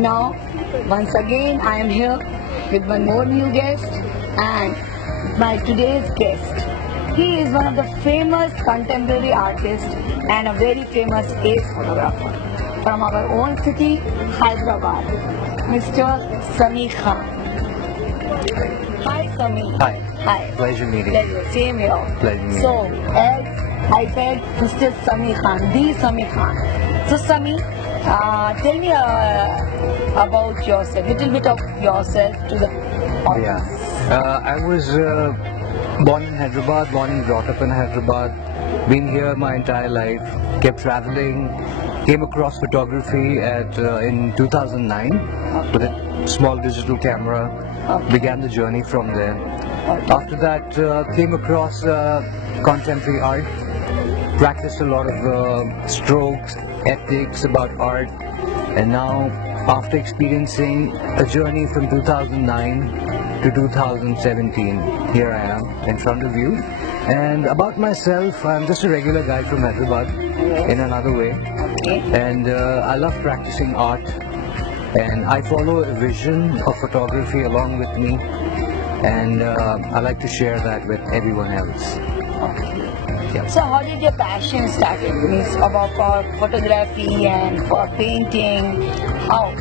Now, once again, I am here with one more new guest, and my today's guest. He is one of the famous contemporary artists and a very famous ace photographer from our own city, Hyderabad, Mr. Sami Khan. Hi, Sami. Hi. Hi. Pleasure meeting you. Pleasure. Same here. Pleasure meeting So, as I said, Mr. Sami Khan, the Sami Khan. So, Sami, tell me about yourself, little bit of yourself to the audience. Yeah. I was born in Hyderabad, born and brought up in Hyderabad. Been here my entire life. Kept traveling. Came across photography in 2009 with a small digital camera. Okay. Began the journey from there. Okay. After that, came across contemporary art. Practiced a lot of strokes, ethics about art, and now after experiencing a journey from 2009 to 2017, here I am in front of you. And about myself, I'm just a regular guy from Hyderabad in another way, Okay. and I love practicing art, and I follow a vision of photography along with me, and I like to share that with everyone else. Okay. Yeah. So, how did your passion start? Means about for photography and for painting? How?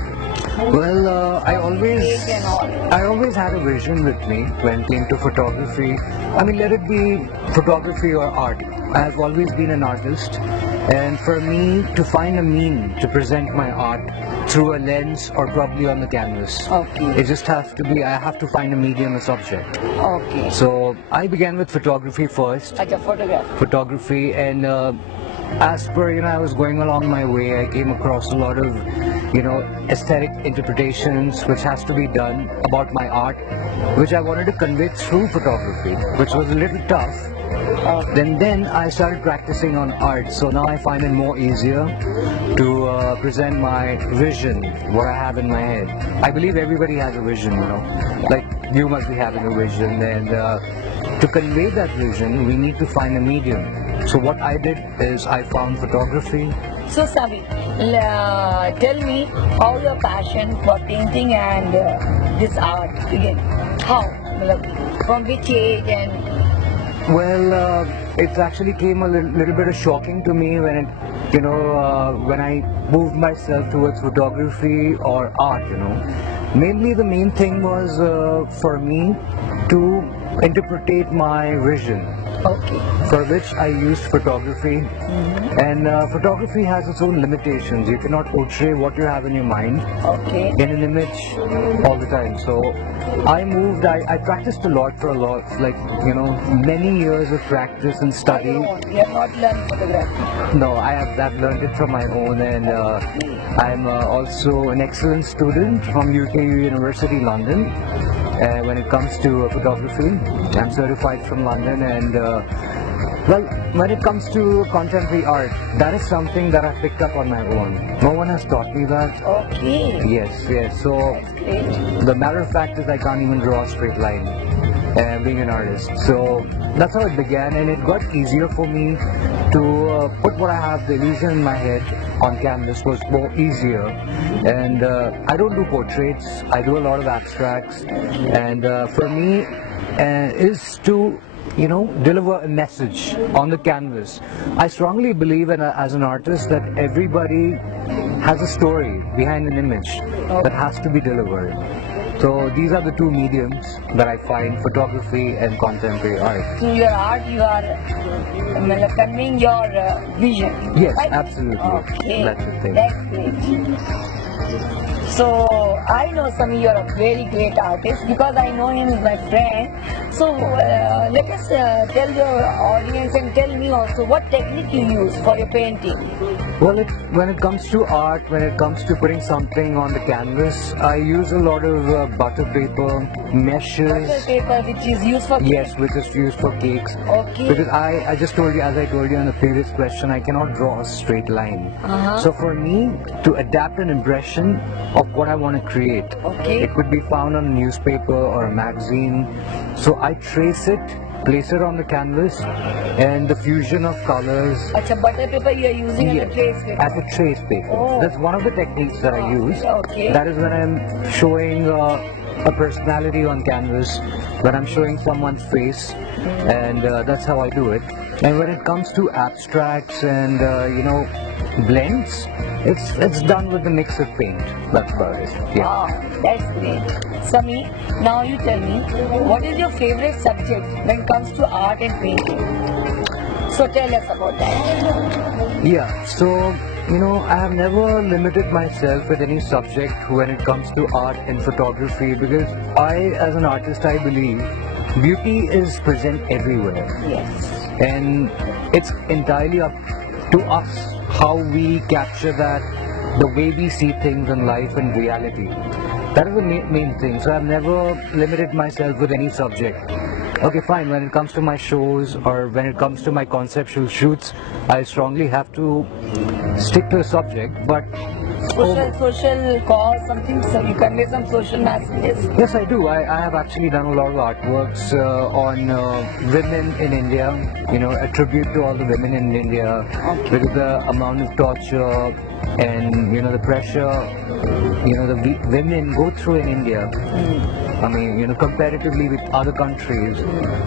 Well, I always And all. had a vision with me when it came to photography. I mean, let it be photography or art. I have always been an artist, and for me to find a mean to present my art through a lens or probably on the canvas, Okay. it just has to be. I have to find a medium, a subject. Okay. So I began with photography first. Like a photograph. Photography, and as per I was going along my way, I came across a lot of aesthetic interpretations which has to be done about my art, which I wanted to convey through photography, which was a little tough. Then I started practicing on art, so now I find it more easier to present my vision, what I have in my head. I believe everybody has a vision, like you must be having a vision, and to convey that vision, we need to find a medium. So what I did is I found photography. So, Sami, tell me how your passion for painting and this art began. How? From which age and Well, it actually came a little bit of shocking to me when when I moved myself towards photography or art. Mainly the main thing was for me to interpret my vision, okay. for which I used photography. And photography has its own limitations. You cannot portray what you have in your mind Okay. in an image all the time. So I practiced a lot, like many years of practice and study. You have not learned photography. No, I've learned it from my own, and I'm also an excellent student from UK University London. When it comes to photography, I'm certified from London, and well, when it comes to contemporary art, that is something that I picked up on my own. No one has taught me that. Okay. Yes. So That's great. the matter of fact is I can't even draw a straight line being an artist. So that's how it began, and it got easier for me to put what I have, the illusion in my head, on canvas was more easier. And I don't do portraits, I do a lot of abstracts, and for me is to deliver a message on the canvas. I strongly believe as an artist that everybody has a story behind an image that has to be delivered. So these are the two mediums that I find, photography and contemporary art. Through your art, you are conveying your vision. Yes, right? absolutely. Okay. That's the thing. That's great. So I know Sami, you're a very great artist because I know him as my friend. So let us tell your audience and tell me also what technique you use for your painting. Well, when it comes to art, when it comes to putting something on the canvas, I use a lot of butter paper, meshes. Butter paper, which is used for Yes, which is used for cakes. Okay. Because I just told you, as I told you in the previous question, I cannot draw a straight line. So for me to adapt an impression of what I want to create, Okay. it could be found on a newspaper or a magazine. So I trace it place it on the canvas, and the fusion of colors. Acha, butter paper you are using Yes, as a trace paper. as a trace paper. Oh. That's one of the techniques that I use. Okay. That is when I'm showing a personality on canvas, when I'm showing someone's face, and that's how I do it. And when it comes to abstracts and blends, it's done with the mix of paint. That's about it. Yeah. Wow, that's great. Sami, now you tell me, what is your favorite subject when it comes to art and painting? So tell us about that. Yeah, so I have never limited myself with any subject when it comes to art and photography, because as an artist, I believe beauty is present everywhere, Yes. and it's entirely up to us how we capture that, the way we see things in life and reality. That is the main thing. So I've never limited myself with any subject. Okay, fine. When it comes to my shows or when it comes to my conceptual shoots, I strongly have to stick to a subject. But Social cause, something, so you convey some social messages. yes, I do. I have actually done a lot of artworks on women in India. A tribute to all the women in India, because the amount of torture and the pressure the women go through in India. I mean, comparatively with other countries,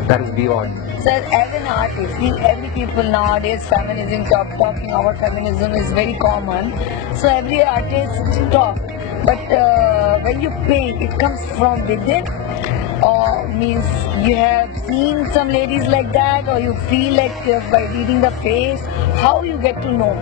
that is beyond. So as an artist, every people nowadays, feminism, talking about feminism is very common. So every artist talk, but when you paint, it comes from within, or means you have seen some ladies like that, or you feel like by reading the face, how you get to know?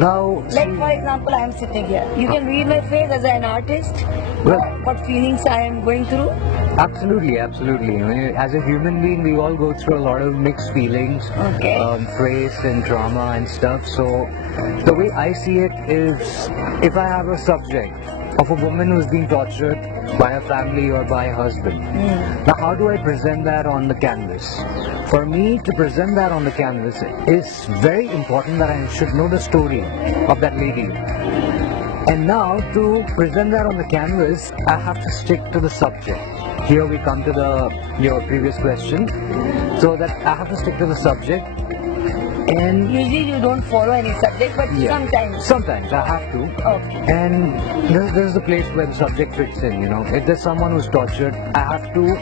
Now, Like for example, I am sitting here. You can read my face as an artist, Well- what feelings I am going through. absolutely. I mean, as a human being, we all go through a lot of mixed feelings, Okay. praise and drama and stuff. So the way I see it is, if I have a subject of a woman who's being tortured by her family or by her husband, now how do I present that on the canvas? For me to present that on the canvas is very important that I should know the story of that lady. And now to present that on the canvas, I have to stick to the subject. Here we come to your previous question. So that I have to stick to the subject, and Usually you don't follow any subject, but yeah, sometimes. I have to. Okay. And this is the place where the subject fits in. If there's someone who's tortured, I have to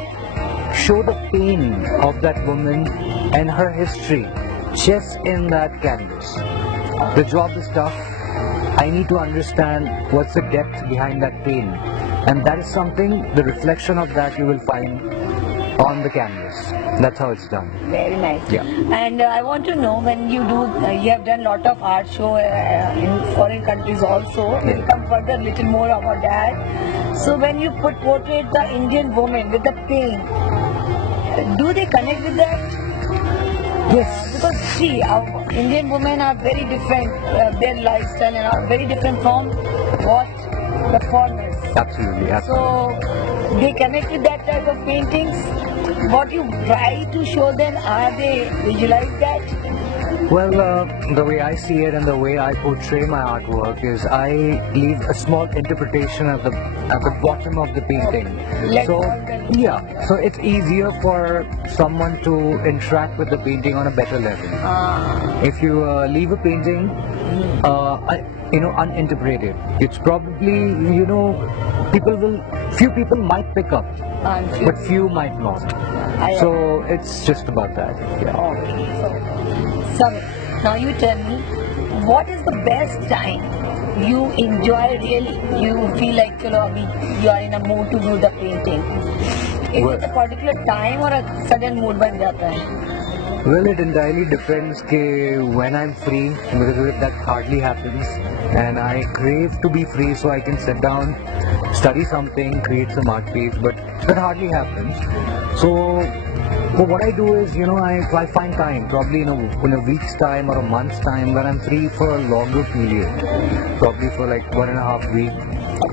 show the pain of that woman and her history just in that canvas. The job is tough. I need to understand what's the depth behind that pain, and that is something, the reflection of that you will find on the canvas. That's how it's done. Very nice. Yeah. And I want to know, when you do, you have done lot of art show in foreign countries also. We'll Yeah. come further a little more about that. So when you portray the Indian woman with the pain, do they connect with that? Yes. Because see, our Indian women are very different, their lifestyle and are very different from what the foreigners. Absolutely. So they connect with that type of paintings. What you try to show them, are they visualize that? Well, the way I see it and the way I portray my artwork is I leave a small interpretation at the bottom of the painting. Like So organ. yeah, so it's easier for someone to interact with the painting on a better level. If you leave a painting, uninterpreted, it's probably few people might pick up, but few might not. So it's just about that. Yeah. Okay, so Sami, now you tell me, what is the best time you enjoy really? You feel like you are in a mood to do the painting. Is it a particular time or a sudden mood ban jata hai? Well, it entirely depends when I'm free, because that hardly happens, and I crave to be free so I can sit down, study something, create some art piece, but that hardly happens. So what I do is, I find time, probably in a week's time or a month's time, when I'm free for a longer period, probably for like 1.5 weeks.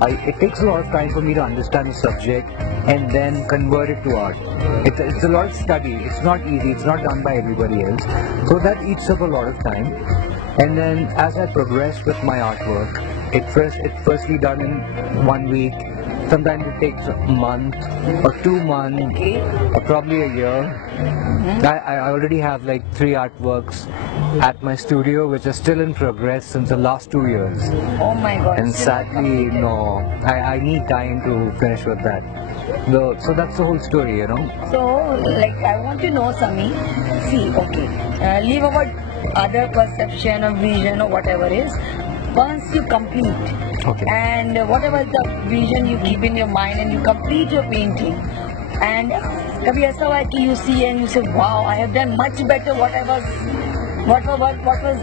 It takes a lot of time for me to understand the subject and then convert it to art. It's a lot of study. It's not easy. It's not done by everybody else. So that eats up a lot of time. And then as I progress with my artwork, it's firstly done in 1 week, Sometimes it takes a month or 2 months Okay. or probably a year. I already have like 3 artworks at my studio which are still in progress since the last 2 years. Oh my God. And still not sadly, completed. no, I need time to finish with that. So that's the whole story, you know. So, like, I want to know, Sami. See, okay, leave about other perception or vision or whatever is. Once you complete, Okay. and whatever the vision you keep in your mind, and you complete your painting, and कभी ऐसा हुआ है कि you see and you say, wow, I have done much better what was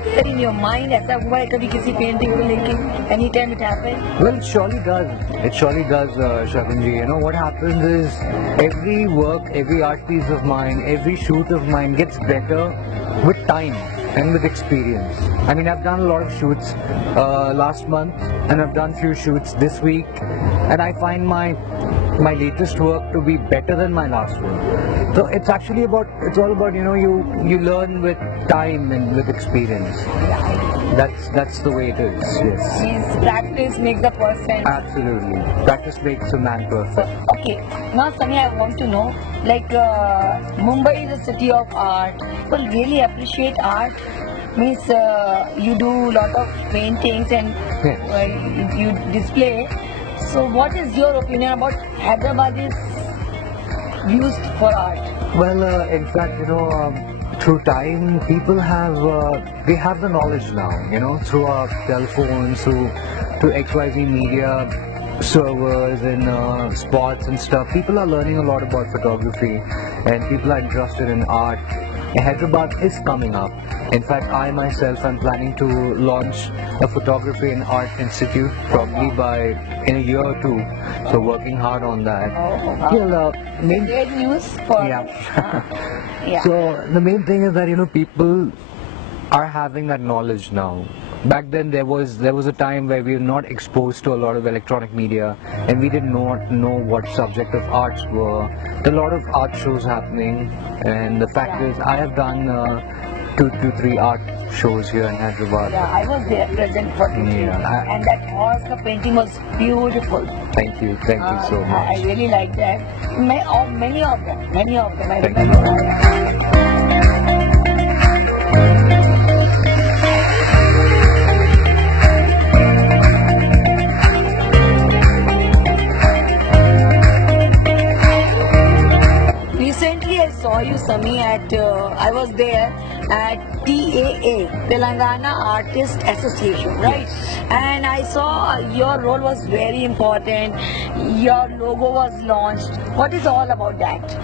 there in your mind? ऐसा हुआ है कभी किसी painting को लेके? Anytime it happened? Well, it surely does. It surely does, Shakunji. You know, what happens is every work, every art piece of mine, every shoot of mine gets better with time and with experience. I mean, I've done a lot of shoots last month, and I've done few shoots this week, and I find my latest work to be better than my last one. So it's actually it's all about, you know, you learn with time and with experience. That's the way it is. Yes. Means practice makes a person. Absolutely. Practice makes a man perfect. Okay, now Sami, I want to know, like Mumbai is a city of art. People really appreciate art. Means you do a lot of paintings and you display. So what is your opinion about Hyderabad's views for art? Well, in fact, you know, through time, people they have the knowledge now, you know, through our telephones, through XYZ media servers and spots and stuff. People are learning a lot about photography, and people are interested in art. And Hyderabad is coming up. In fact, I myself am planning to launch a photography and art institute probably in a year or two. So working hard on that. Well, Great news for yeah. So the main thing is that, you know, people are having that knowledge now. Back then there was a time where we were not exposed to a lot of electronic media, and we did not know what subject of arts were. There are a lot of art shows happening, and the fact is I have done 2 to 3 art shows here in Hyderabad. Yeah, I was there present for the and that horse, the painting was beautiful. Thank you so much. I really like that. Many of them. I Thank remember. Recently, I saw you, Sami, I was there at TAA, Telangana Artist Association, right? And I saw your role was very important. Your logo was launched. What is all about that?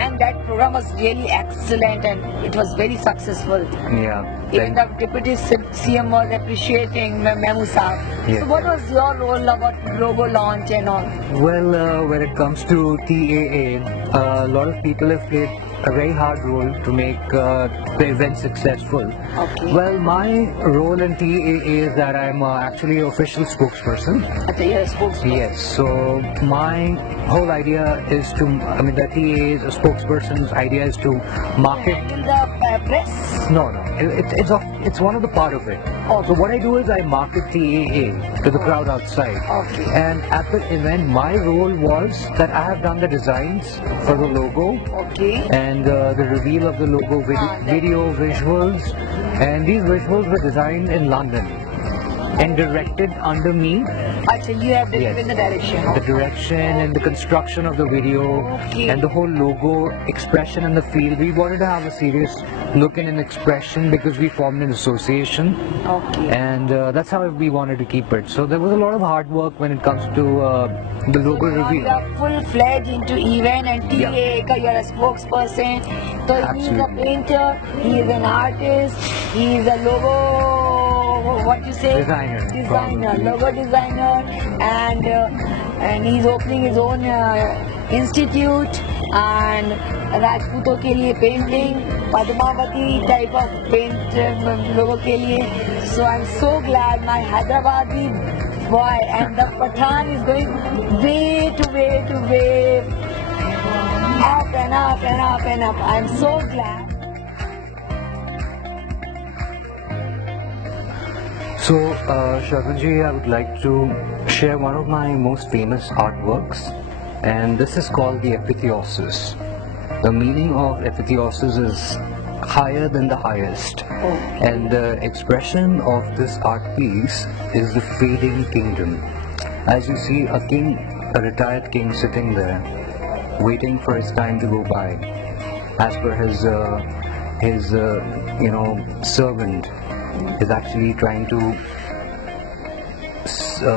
And that program was really excellent, and it was very successful. Yeah. Even the Deputy CM was appreciating Memu Saab. Yeah. So what was your role about logo launch and all? Well, when it comes to TAA, a lot of people have played a very hard role to make the event successful. Okay. Well, my role in TAA is that I'm actually an official spokesperson. You're a spokesperson. Yes, so my whole idea is the TAA's a spokesperson's idea is to market. In the press? No, it's one of the part of it. Okay. So what I do is I market TAA to the crowd outside. Okay. And at the event, my role was that I have done the designs for the logo. Okay. And the reveal of the logo video visuals, and these visuals were designed in London and directed under me. Actually, you have given the direction. The direction and the construction of the video and the whole logo expression and the feel. We wanted to have a serious look and an expression because we formed an association. Okay. And that's how we wanted to keep it. So there was a lot of hard work when it comes to the logo reveal. You are full-fledged into event and TAA, you are a spokesperson. So he is a painter, he is an artist, he is a logo, what you say? Designer. Logo designer, and he's opening his own institute, and Rajputo ke liye painting, Padmavati type of paint logo ke liye. So I'm so glad my Hyderabadi boy and the Pathan is going way to way up and up and up and up. I'm so glad. So, Shakunji, I would like to share one of my most famous artworks, and this is called the Apotheosis. The meaning of Apotheosis is higher than the highest, and the expression of this art piece is the fading kingdom. As you see, a king, a retired king sitting there, waiting for his time to go by, as per his servant is actually trying to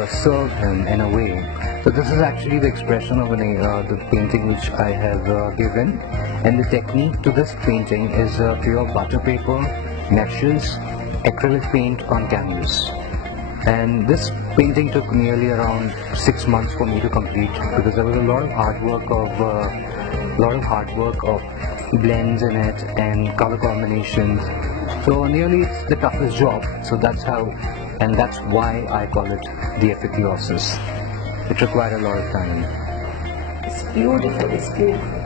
serve him in a way. So this is actually the expression of the painting which I have given, and the technique to this painting is pure butter paper, meshes, acrylic paint on canvas. And this painting took nearly around 6 months for me to complete, because there was a lot of hard work of blends in it and color combinations. So nearly it's the toughest job. So that's how, and that's why I call it the Apotheosis. It required a lot of time. It's beautiful, it's beautiful.